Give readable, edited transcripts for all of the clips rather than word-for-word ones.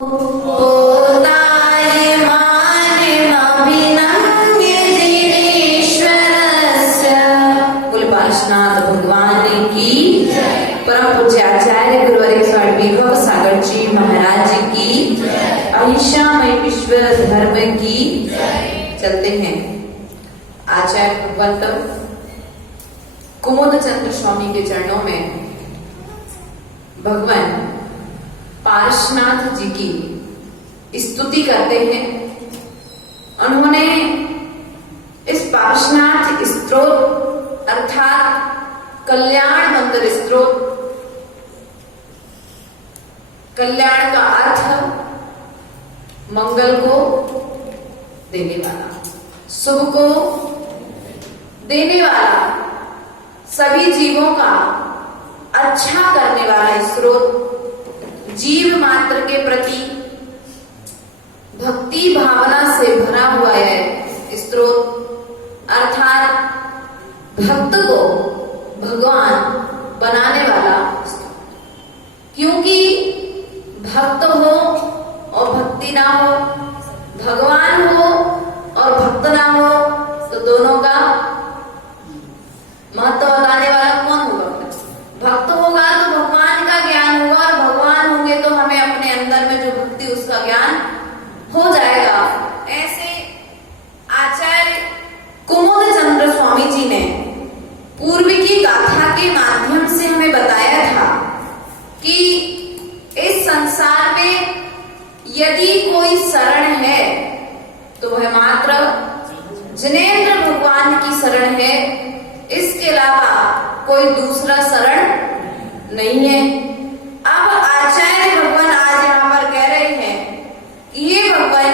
भगवान की परम पूज्य आचार्य गुरुवर्य स्वामी विभव सागर जी महाराज की अहिंसामय विश्व धर्म की चलते हैं। आचार्य भगवंत कुमुद चंद्र स्वामी के चरणों में भगवान पार्श्वनाथ जी की स्तुति करते हैं। उन्होंने इस पार्श्वनाथ स्तोत्र अर्थात कल्याण मंत्र स्तोत्र, कल्याण का अर्थ मंगल को देने वाला, शुभ को देने वाला, सभी जीवों का अच्छा करने वाला स्रोत, जीव मात्र के प्रति भक्ति भावना से भरा हुआ है स्रोत, अर्थात भक्त को भगवान बनाने वाला। क्योंकि भक्त हो और भक्ति ना हो, भगवान हो और भक्त ना हो, तो दोनों का महत्व बताने वाला कौन होगा? भक्त होगा तो भगवान का ज्ञान होगा, और भगवान होंगे तो हमें अपने अंदर में जो भक्ति उसका ज्ञान हो जाएगा। ऐसे आचार्य कुमुद चंद्र स्वामी जी ने पूर्व की गाथा के माध्यम से हमें बताया था कि इस संसार में यदि कोई शरण है तो वह मात्र जिनेंद्र भगवान की शरण है, इसके अलावा कोई दूसरा शरण नहीं है। अब आचार्य भगवान आज यहाँ पर कह रहे हैं कि ये भगवान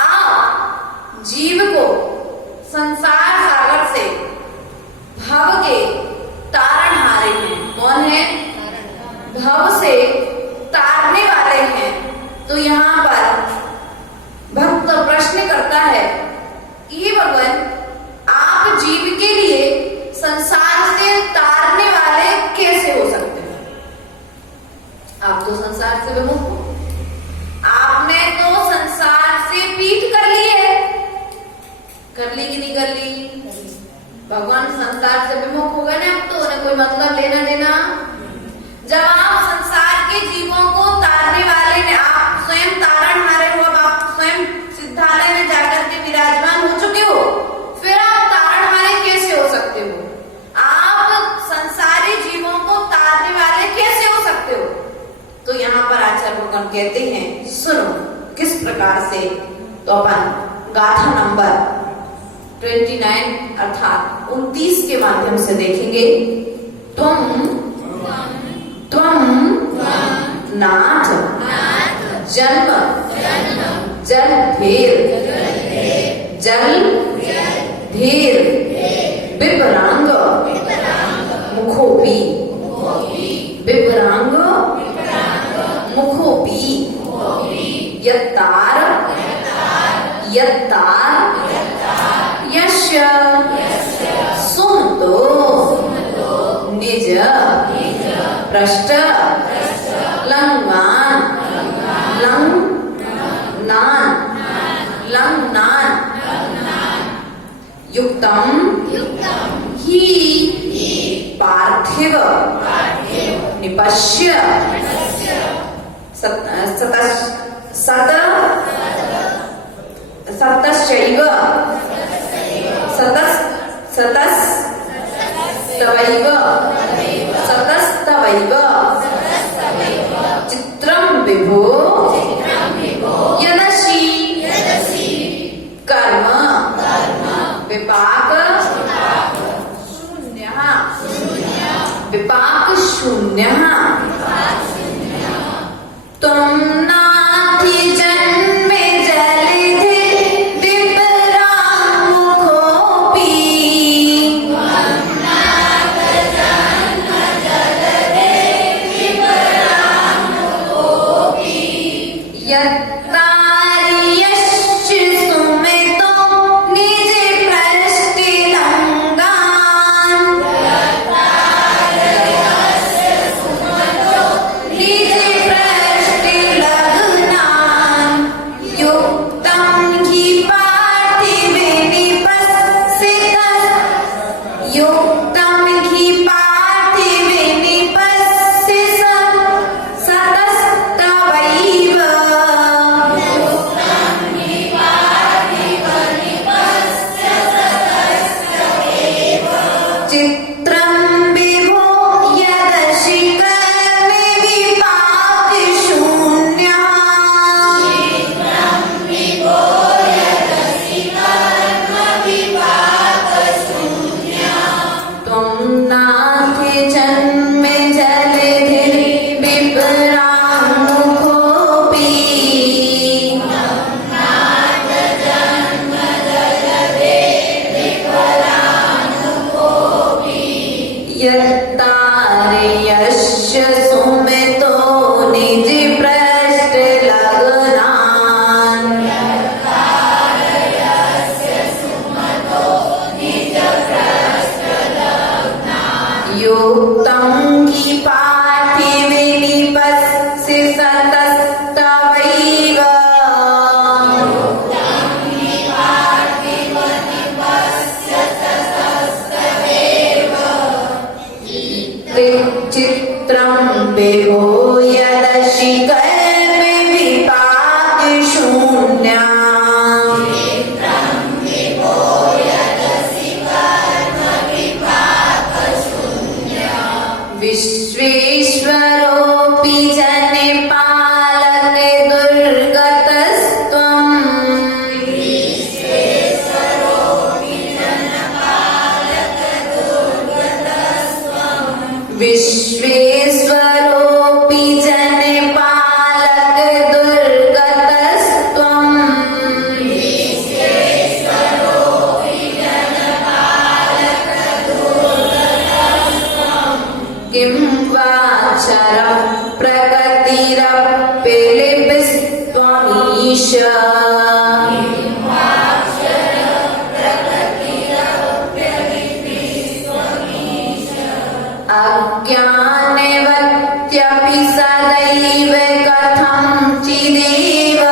आप जीव को संसार सागर से भव के तारणहारे हैं। कौन है? भव से तारने वाले हैं। तो यहाँ पर भक्त प्रश्न करता है कि ये भगवान आप जीव के लिए संसार से तारने वाले कैसे हो सकते हैं? आप तो संसार से विमुख हो, आपने तो संसार से पीठ कर ली है। कर ली कि नहीं कर ली? भगवान संसार से विमुख हो गए ना, अब तो उन्हें कोई मतलब लेना देना। जब आप संसार के जीवों को तारने वाले ने, आप स्वयं तारणहारे हो, अब आप स्वयं सिद्धालय में जाकर के विराजमान हो चुके हो, फिर आप तारणहारे कैसे हो सकते हो? आप संसारी जीवों को तारने वाले कैसे हो सकते हो? तो यहाँ पर आचार्य भगवान कहते हैं, सुनो किस प्रकार से। तो अपन गाथा नंबर 29 अर्थात 29 के माध्यम से देखेंगे। त्वं नाथ जन्म जल धीर विपरांग मुखोपी विपरांग मुखोपी यत्तार यस्य सुमतो निज पृष्ठ लंघनान युक्तम ही पार्थिव निपश्य सतश्चैव सतस्तवैव चित्रं विभो यदसि कर्म विपाक शून्यः त्वं नाथि जन्मे जलधि विपरांग मुखोपि यत्तार्यश्च सुमितो निज भ्रष्टि लंगान निज भ्रष्टि अज्ञानवत्यपि सदैव कथं चिदेव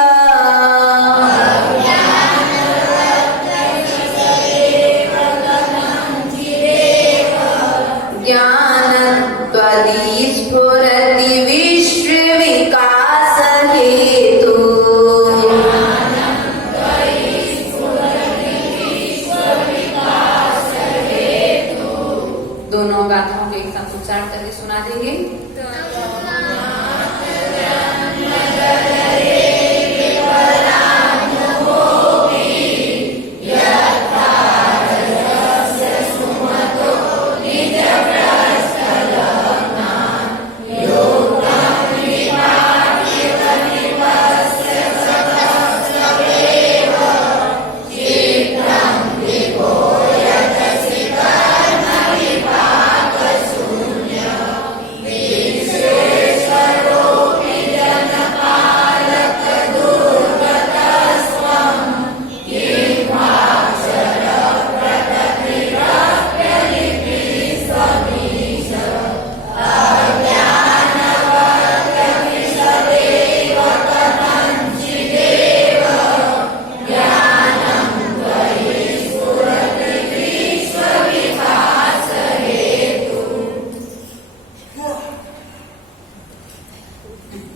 ज्ञानत्वदि स्फुरति विश्वविकास हेतु। दोनों गाथाओं के एक साथ उच्चारण करके सुना देंगे।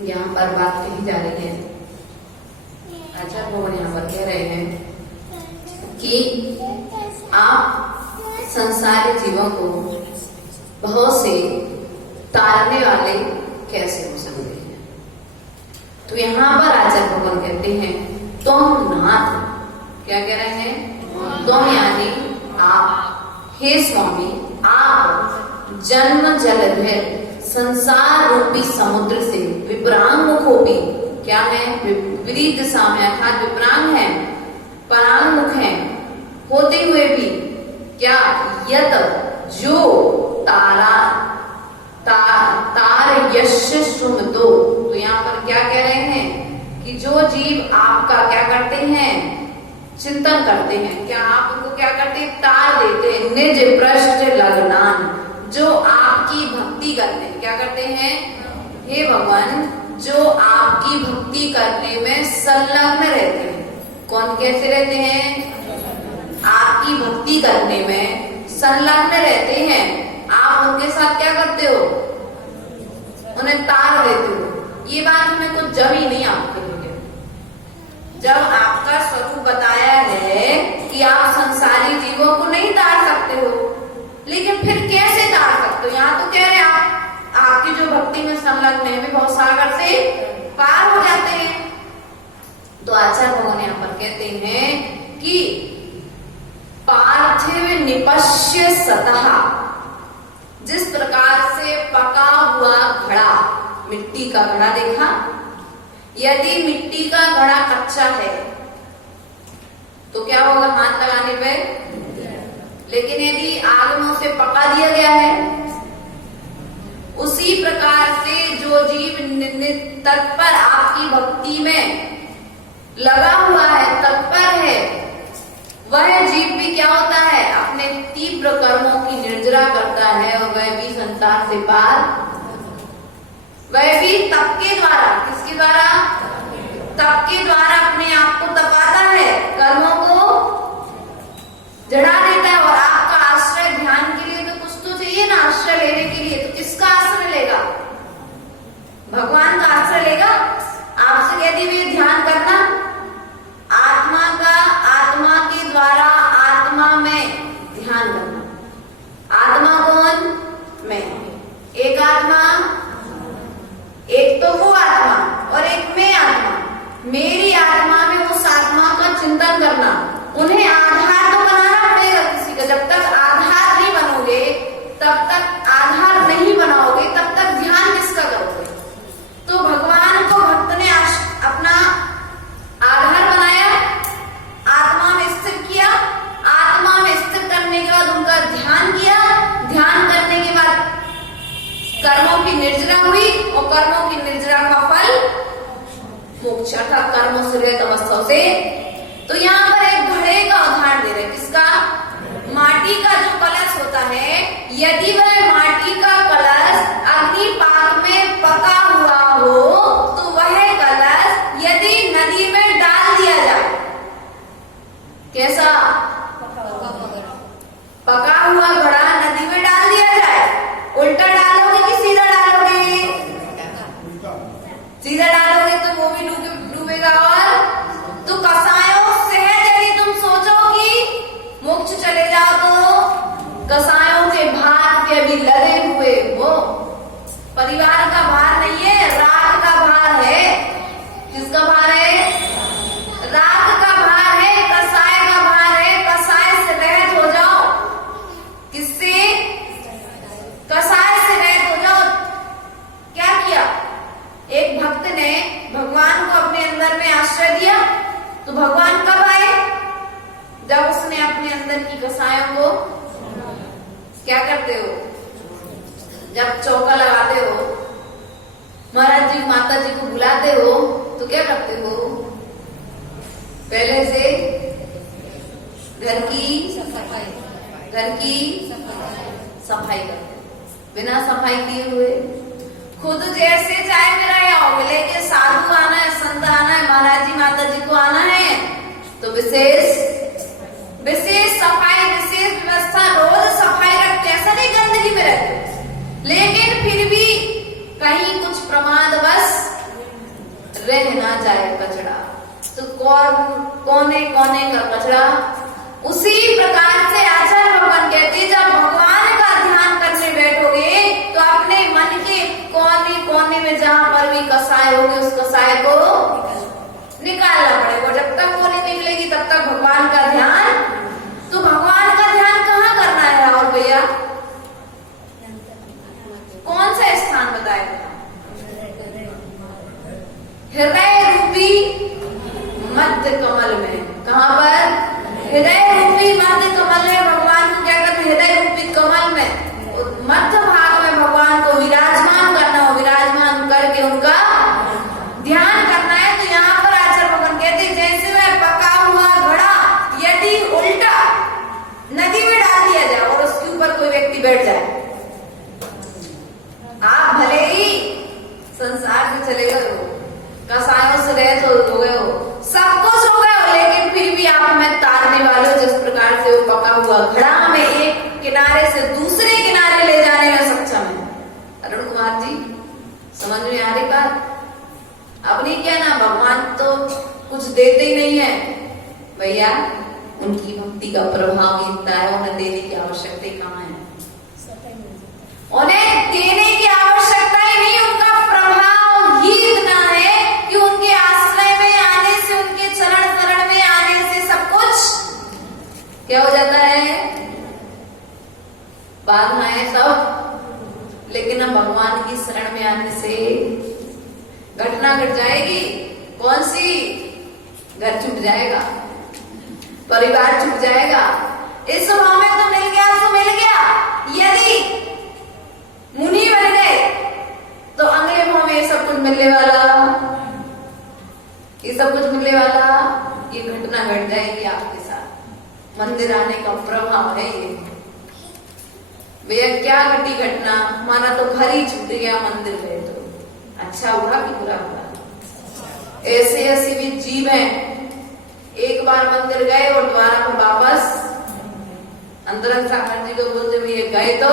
यहाँ पर बात कही जा रही है, आचार्य भगवान यहाँ पर कह रहे हैं कि आप संसारी जीवों को बहुत से तारने वाले कैसे हो सकते हैं। तो यहाँ पर आचार्य भगवान कहते हैं तुम नाथ, क्या कह रहे हैं, तुम यानी आप, हे स्वामी, आप जन्म जलधर संसार रूपी समुद्र से विपरांग भी, क्या है, विपरीत दिशा में अर्थात विपरांग है, परांगमुख है, होते हुए भी क्या, यत जो तारा तार यश सुमतो। तो यहाँ पर क्या कह रहे हैं कि जो जीव आपका क्या करते हैं, चिंतन करते हैं, क्या आप उनको क्या करते हैं, तार देते हैं, निज पृष्ठ लग्नान, जो आपकी भक्ति करते हैं, क्या करते हैं, हे भगवान, जो आपकी भक्ति करने में संलग्न रहते हैं। कौन कैसे रहते हैं, आपकी भक्ति करने में संलग्न रहते हैं, आप उनके साथ क्या करते हो, उन्हें तार देते हो। ये बात हमें कुछ जमी नहीं आपके लिए, जब आपका स्वरूप बताया है कि आप संसारी जीवों को नहीं तार सकते हो, लेकिन फिर कैसे तार सकते हो। यहाँ तो कह रहे हैं आपकी जो भक्ति में संलग्न है, बहुत सागर से पार हो जाते हैं। तो आचार्य भगवान यहाँ पर कहते हैं कि पार्थिव निपश्य सतः, जिस प्रकार से पका हुआ घड़ा, मिट्टी का घड़ा देखा, यदि मिट्टी का घड़ा कच्चा है तो क्या होगा, हाथ लगाने पे, लेकिन यदि आग में उसे पका दिया गया है, उसी प्रकार से जो जीव तत्पर आपकी भक्ति में लगा हुआ है, तत्पर है, वह जीव भी क्या होता है, अपने तीव्र कर्मों की निर्जरा करता है और वह भी संसार से पार, वह भी तप के द्वारा, किसके द्वारा, तप के द्वारा अपने आप को तपाता है, कर्मों को जड़ा देता है। और आपका आश्रय ध्यान के लिए तो कुछ तो चाहिए ना, आश्रय लेने के लिए, तो किसका आश्रय लेगा, भगवान का आश्रय लेगा। आपसे कहती हुई ध्यान करना, आत्मा का, आत्मा के द्वारा आत्मा में ध्यान करना। आत्मा कौन, मैं, एक आत्मा, एक तो वो आत्मा और एक मैं मोक्षार्थ कर्म सूर्य तमस्व से। तो यहाँ पर एक घड़े का उदाहरण दे रहे, किसका? माटी का जो कलश होता है, यदि वह माटी का कलश अग्नि पाक में पका हुआ हो तो वह कलश यदि नदी में डाल दिया जाए, कैसा? पका हुआ घड़ा नदी में डाल दिया जाए, उल्टा डालोगे कि सीधा डालोगे? सीधा डालोगे तो वो भी डूबेगा। और तो कसायों सहज यदि तुम सोचो कि मोक्ष चले जाओ तो कसायों के भार के भी लगे हुए, वो परिवार का भार नहीं है, राग का भार है। किसका भार है? राग का भार है, कसाय का भार है। कसाय से रहित हो जाओ। किससे? कसाय से रहित हो जाओ। क्या किया? एक भक्त ने भगवान को अपने अंदर में आश्रय दिया, तो भगवान कब आए? जब उसने अपने अंदर की कसायों को, क्या करते हो? जब चौका लगाते हो, महाराज जी माता जी को बुलाते हो, तो क्या करते हो? पहले से घर की सफाई करते हो। बिना सफाई किए हुए खुद जैसे चाहे मेरा यहाँ हो, लेके साधु आना है, संत आना है, महाराज जी माता जी को आना है, तो विशेष सफाई, विशेष व्यवस्था, रोज सफाई रखते। ऐसा नहीं गंदगी में रहते, लेकिन फिर भी कहीं कुछ प्रमादवश रह ना जाए कचरा, तो कोने कोने का कचरा। उसी प्रकार से आचार्य भगवान कहते, जब भगवान का ध्यान करने बैठोगे तो अपने मन के कोने कोने में जहां पर भी कसाय होगी, उस कसाय को निकालना पड़ेगा। जब तक वो नहीं निकलेगी तब तक भगवान का ध्यान। तो भगवान का ध्यान कहाँ करना है? और भैया कौन सा स्थान बताएगा? हृदय रूपी मध्य कमल में। कहाँ पर? हृदय रूपी मध्य कमल में भगवान को क्या करते? हृदय रूपी कमल में मध्य भाग में भगवान को विराजमान करना हो, विराजमान करके उनका ध्यान करना है। तो यहाँ पर आचार्य भगवान कहते, जैसे वह पका हुआ घड़ा यदि उल्टा नदी में डाल दिया जाए और उसके ऊपर कोई व्यक्ति बैठ जाए, आप भले ही संसार से चले गए हो, कसायों से रहित हो गए हो, सब कुछ हो गए हो, लेकिन फिर भी आप हमें तारने वाले हो। जिस प्रकार से वो पका हुआ घड़ा हमें एक किनारे से दूसरे किनारे ले जाने में सक्षम है। अरुण कुमार जी, समझ में आ रही बात? अपनी क्या ना, भगवान तो कुछ देते ही नहीं है भैया, उनकी भक्ति का प्रभाव इतना है, उन्हें देने की आवश्यकता कहाँ है? उन्हें देने की आवश्यकता ही नहीं, उनका प्रभाव ही इतना है कि उनके आश्रय में आने से, उनके चरण शरण में आने से सब कुछ क्या हो जाता है? बाधाएं सब। लेकिन अब भगवान की शरण में आने से घटना घट जाएगी। कौन सी? घर छूट जाएगा, परिवार छूट जाएगा। इस स्वभाव में तो मिल गया तो मिल गया, यदि मुनि बन गए तो अगले भाव में सब कुछ मिलने वाला, ये सब कुछ मिलने वाला, ये घटना घट जाएगी आपके साथ। मंदिर आने का प्रभाव है ये। भैया क्या घटी घटना? हमारा तो घर ही छूट गया, मंदिर गए तो अच्छा हुआ कि बुरा हुआ? ऐसे ऐसे भी जीव हैं, एक बार मंदिर गए और दोबारा फिर वापस। अंतरंग सागर जी को बोलते हुए गए तो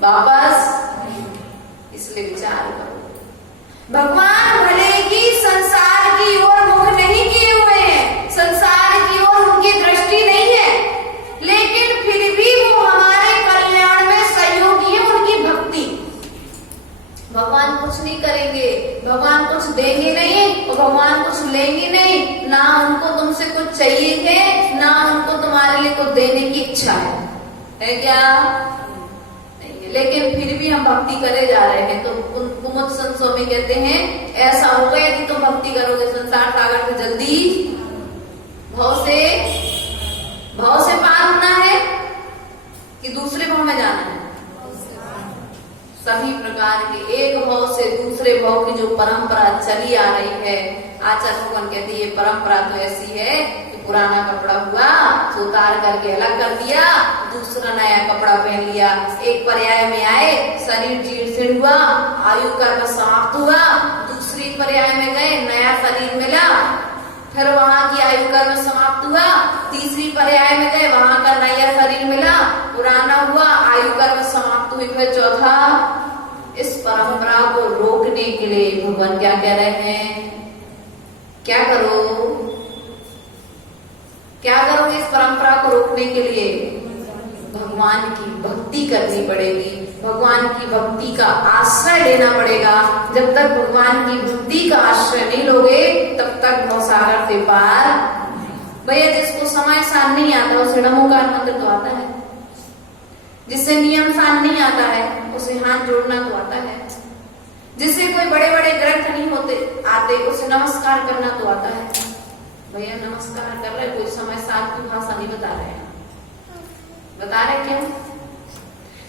वापस। इसलिए विचार करो, भगवान भले ही संसार की ओर मुख नहीं किए हुए हैं, संसार की ओर उनकी दृष्टि नहीं है, लेकिन फिर भी वो हमारे कल्याण में सहयोगी है। उनकी भक्ति, भगवान कुछ नहीं करेंगे, भगवान कुछ देंगे नहीं और भगवान कुछ लेंगे नहीं। ना उनको तुमसे कुछ चाहिए है, ना उनको तुम्हारे लिए कुछ देने की इच्छा है क्या? लेकिन फिर भी हम भक्ति करे जा रहे हैं। तो कुमुद संत स्वामी कहते हैं, ऐसा होगा यदि तुम भक्ति करोगे संसार सागर से जल्दी भाव से पार होना है कि दूसरे भाव में जाना है? सभी प्रकार के एक भाव से दूसरे भाव की जो परंपरा चली आ रही है, आचार्य भगवान कहते हैं ये परंपरा तो ऐसी है कि पुराना कपड़ा हुआ तो उतार करके अलग कर दिया, दूसरा नया कपड़ा पहन लिया, एक पर्याय में आए शरीर जीर्ण शीर्ण हुआ, आयु कर्म समाप्त हुआ, दूसरी पर्याय में गए नया शरीर मिला, फिर वहां की आयु कर्म समाप्त हुआ, तीसरी पर्याय में गए वहां का नया शरीर मिला, पुराना हुआ, आयु कर्म समाप्त हुई, फिर चौथा। इस परंपरा को रोकने के लिए भगवान क्या कह रहे हैं? क्या करो, क्या करोगे इस परंपरा को रोकने के लिए? भगवान की भक्ति करनी पड़ेगी, भगवान की भक्ति का आश्रय लेना पड़ेगा। जब तक भगवान की भक्ति का आश्रय नहीं लोगे तब तक भवसागर से पार। भैया जिसको समय सान नहीं आता उसे नमोकार मंत्र तो आता है, जिससे नियम सान नहीं आता है उसे हाथ जोड़ना तो आता है, जिससे कोई बड़े बड़े ग्रंथ नहीं होते आते उसे नमस्कार करना तो आता है। भैया नमस्कार कर रहे, कोई समय साल की भाषा नहीं बता रहे हैं, बता रहे क्यों?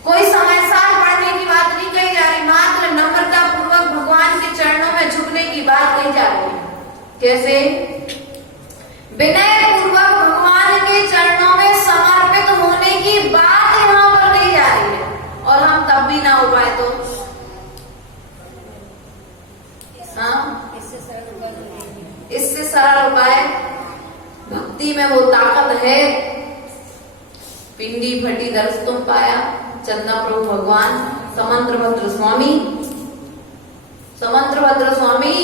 कोई समय साल पढ़ने की बात नहीं कही जा रही, मात्र नम्रता पूर्वक भगवान के चरणों में झुकने की बात कही जा रही है। कैसे? विनय पूर्वक भगवान के चरणों में समर्पित होने की बात यहाँ पर नहीं जा रही है, और हम तब भी ना हो पाए तो हाँ, इससे सरल उपाय भक्ति में वो ताकत है। पिंडी फटी दर्श तुम पाया, चंदा प्रभु भगवान समंत्र भद्र स्वामी, समंत्र भद्र स्वामी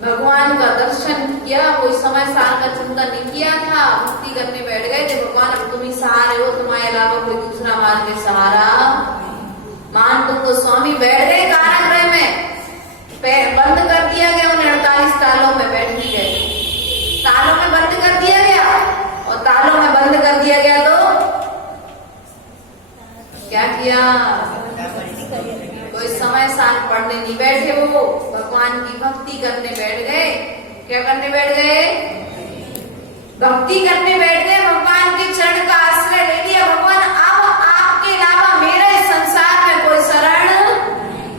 भगवान का दर्शन किया, कोई समय साल का चिंता नहीं किया था, भक्ति करने बैठ गए थे। भगवान अब तुम ही सहारे हो, तुम्हारे अलावा कोई दूसरा मार्ग में सहारा मान तुम तो स्वामी बैठ गए कारागृह में, बंद कर दिया गया उन्हें 48 तालों में बैठ नहीं गए, तालों में बंद कर दिया गया, और तालों में बंद कर दिया गया तो क्या किया? कोई समय साल पढ़ने नहीं बैठे, वो भगवान की भक्ति करने बैठ गए। क्या करने बैठ गए? भक्ति करने बैठ गए, भगवान के चरण का आश्रय ले लिया। भगवान अब आपके अलावा मेरे संसार में कोई शरण नहीं।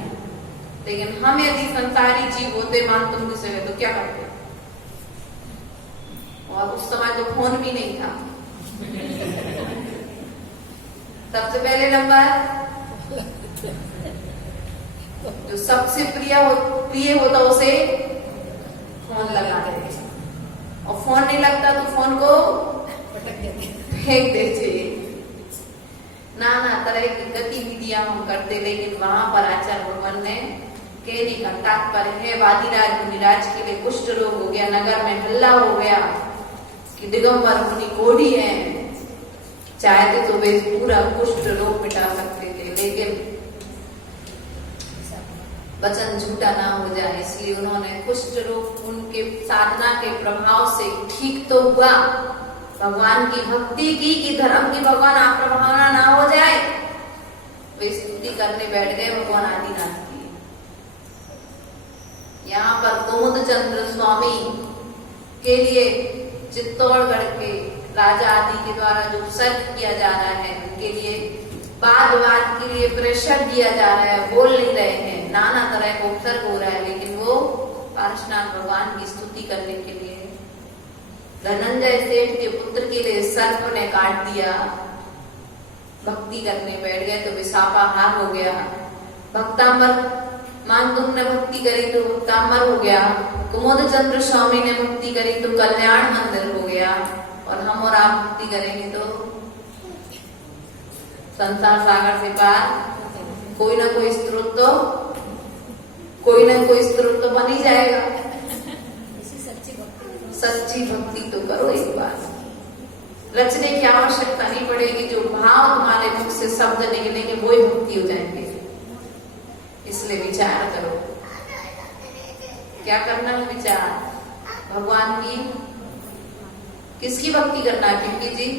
लेकिन हम यदि संसारी जीव होते मान तुम किसे तो क्या करते? और उस समय तो फोन भी नहीं था। सबसे पहले नंबर जो सबसे प्रिय होता उसे फोन लगा देते, और फोन नहीं लगता तो फोन को फेंक देते। नाना तरह की गतिविधियां हम करते, लेकिन वहां पर आचार्य भगवान ने कहने का तात्पर्य है वादिराज मुनिराज के लिए कुष्ठ रोग हो गया, नगर में हल्ला हो गया कि दिगंबर मुनि कोढ़ी है, चाहते तो वे पूरा कुष्ठ रोग मिटा सकते थे, लेकिन वचन झूठा ना हो जाए इसलिए उन्होंने कुष्ठ रोग उनके साधना के प्रभाव से ठीक तो हुआ, भगवान की भक्ति की कि धर्म की भगवान आप प्रभावना ना हो जाए, वे स्तुति करने बैठ गए भगवान आदिनाथ की। यहाँ पर कुमुद चंद्र स्वामी के लिए चित्तौड़गढ़ के राजा आदि के द्वारा जो सर्च किया जा रहा है, उनके लिए वाद के लिए प्रेशर दिया जा रहा है, बोल नहीं रहे हैं, नाना तरह का उपसर्ग हो रहा है, लेकिन वो पारशुनाथ भगवान की स्तुति करने के लिए धनंजय सेठ के पुत्र के लिए सर्प ने काट दिया, भक्ति करने बैठ गए तो विशापाहार हो गया। भक्तांबर मान तुमने भक्ति करी तो भक्तांबर हो गया, कुमुद चंद्र स्वामी ने भक्ति करी तो कल्याण मंदिर हो गया, और हम और आप भक्ति करेंगे तो संसार सागर से पार कोई ना कोई स्रोत तो बन ही जाएगा। सच्ची भक्ति तो करो एक बार, रचने की आवश्यकता नहीं पड़ेगी, जो भाव तुम्हारे मुख से शब्द निकलेंगे वो ही भक्ति हो जाएंगे। इसलिए विचार करो, क्या करना है विचार, भगवान की किसकी भक्ति करना है? पिंकी जी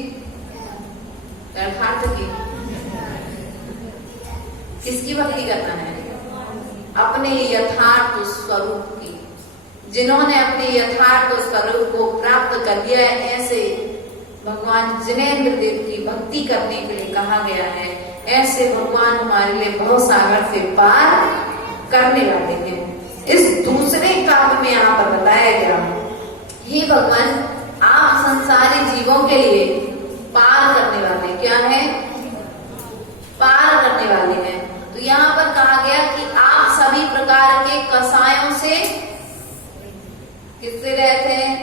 यथार्थ की, किसकी भक्ति करना है? अपने यथार्थ स्वरूप की। जिन्होंने अपने यथार्थ स्वरूप को प्राप्त कर लिया है, ऐसे भगवान जिनेंद्र देव की भक्ति करने के लिए कहा गया है। ऐसे भगवान हमारे लिए भव सागर से पार करने वाले हैं। इस दूसरे काव्य में यहाँ पर बताया गया, हे भगवान आप संसारी जीवों के लिए पार करने वाले, क्या है, पार करने वाले हैं। तो यहाँ पर कहा गया कि आप सभी प्रकार के कसायों से, किससे रहते हैं,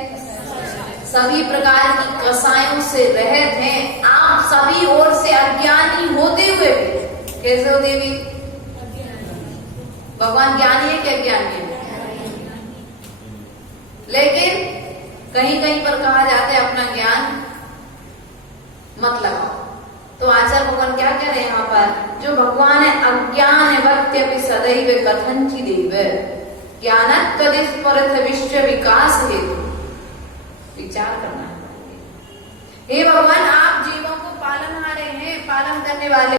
सभी प्रकार की कसायों से रहित हैं। आप सभी ओर से अज्ञानी होते हुए भी, कैसे होते हुए, भगवान ज्ञानी है क्या, ज्ञानी है, लेकिन कहीं कहीं पर कहा जाता है अपना ज्ञान मत लगाओ। तो आचार्य भगवान क्या कह रहे हैं यहाँ पर, जो भगवान है अज्ञान वक्त्यपि सदैव कथंचिदेव ज्ञानत्वदिस्फुरत् विश्व विकास हेतु, विचार करना है। हे भगवान आप जीवों को पालनहारे हैं, पालन करने वाले